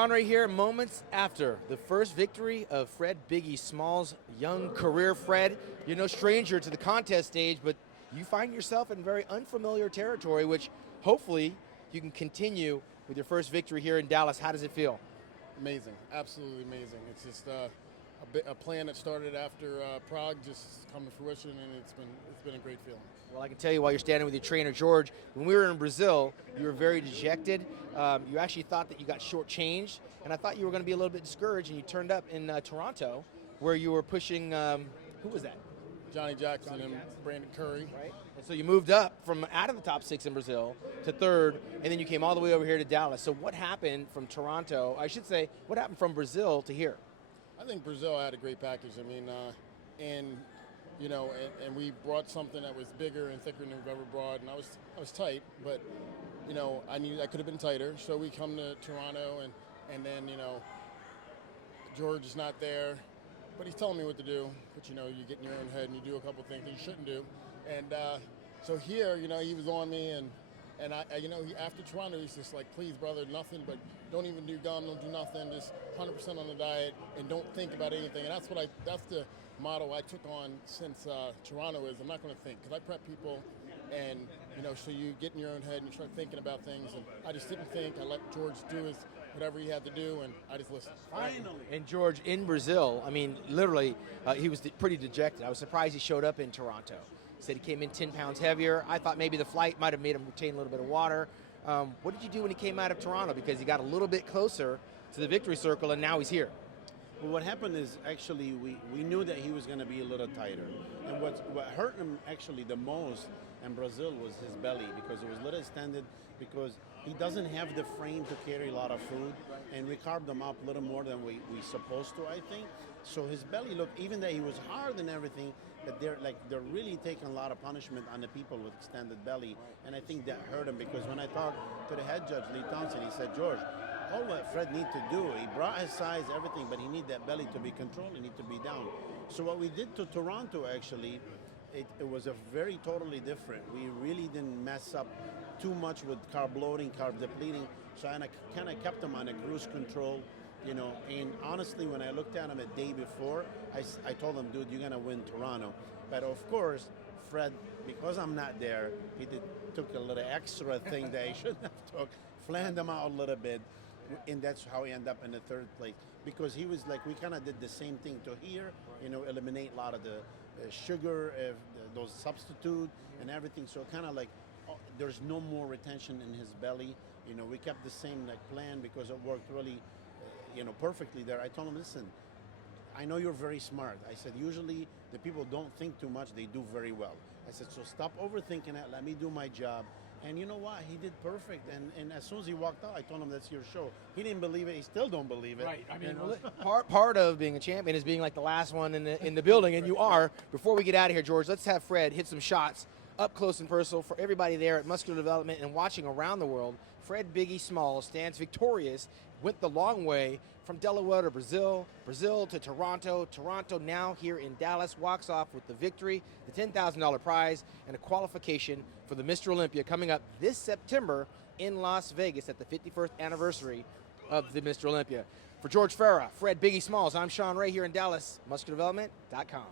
Shawn right here, moments after the first victory of Fred Biggie Smalls' young career. Fred, you're no stranger to the contest stage, but you find yourself in very unfamiliar territory, which hopefully you can continue with your first victory here in Dallas. How does it feel? Amazing, absolutely amazing. It's just a plan that started after Prague just come to fruition, and it's been a great feeling. Well, I can tell you while you're standing with your trainer, George, when we were in Brazil, you were very dejected. You actually thought that you got shortchanged, and I thought you were going to be a little bit discouraged, and you turned up in Toronto, where you were pushing, who was that? Johnny Jackson and Brandon Curry. Right. And so you moved up from out of the top 6 in Brazil to 3rd, and then you came all the way over here to Dallas. So what happened from Toronto, I should say, what happened from Brazil to here? I think Brazil had a great package. I mean, and we brought something that was bigger and thicker than we've ever brought, and I was tight, but I knew I could have been tighter. So we come to Toronto, and then George is not there, but he's telling me what to do. But you get in your own head and you do a couple things that you shouldn't do, and so here, he was on me, and after Toronto, he's just like, please, brother, nothing, but don't even do gum, don't do nothing, just 100% on the diet, and don't think about anything. And that's the motto I took on since Toronto is I'm not going to think, because I prep people, and so you get in your own head and you start thinking about things, and I just didn't think. I let George do whatever he had to do, and I just listened. Finally. And George, in Brazil, I mean, literally, he was pretty dejected. I was surprised he showed up in Toronto. He said he came in 10 pounds heavier. I thought maybe the flight might have made him retain a little bit of water. What did you do when he came out of Toronto? Because he got a little bit closer to the victory circle, and now he's here. Well, what happened is actually we knew that he was going to be a little tighter. And what hurt him actually the most in Brazil was his belly, because it was a little extended, because he doesn't have the frame to carry a lot of food, and we carved him up a little more than we supposed to, I think. So his belly looked, even though he was hard and everything, that they're really taking a lot of punishment on the people with extended belly, and I think that hurt him, because when I talked to the head judge, Lee Thompson, he said, George, all what Fred need to do, he brought his size, everything, but he need that belly to be controlled, he need to be down. So what we did to Toronto, actually, it was a very totally different. We really didn't mess up too much with carb loading, carb depleting, so I kind of kept him on a cruise control, and honestly, when I looked at him a day before, I told him, dude, you're going to win Toronto. But of course, Fred, because I'm not there, he took a little extra thing that he shouldn't have took, flanned him out a little bit, and that's how he ended up in the 3rd place. Because he was like, we kind of did the same thing to here, eliminate a lot of the sugar, those substitute and everything. So kind of like, there's no more retention in his belly. We kept the same plan, because it worked really perfectly there. I told him, listen, I know you're very smart. I said, usually the people don't think too much, they do very well. I said, so stop overthinking it, let me do my job. And you know what? He did perfect. And as soon as he walked out, I told him, that's your show. He didn't believe it. He still don't believe it. Right. I mean, part of being a champion is being like the last one in the building, and you are. Before we get out of here, George, let's have Fred hit some shots up close and personal for everybody there at Muscular Development and watching around the world. Fred Biggie Smalls stands victorious, went the long way from Delaware to Brazil, Brazil to Toronto, Toronto now here in Dallas, walks off with the victory, the $10,000 prize, and a qualification for the Mr. Olympia coming up this September in Las Vegas at the 51st anniversary of the Mr. Olympia. For George Farah, Fred Biggie Smalls, I'm Shawn Ray here in Dallas, musculardevelopment.com.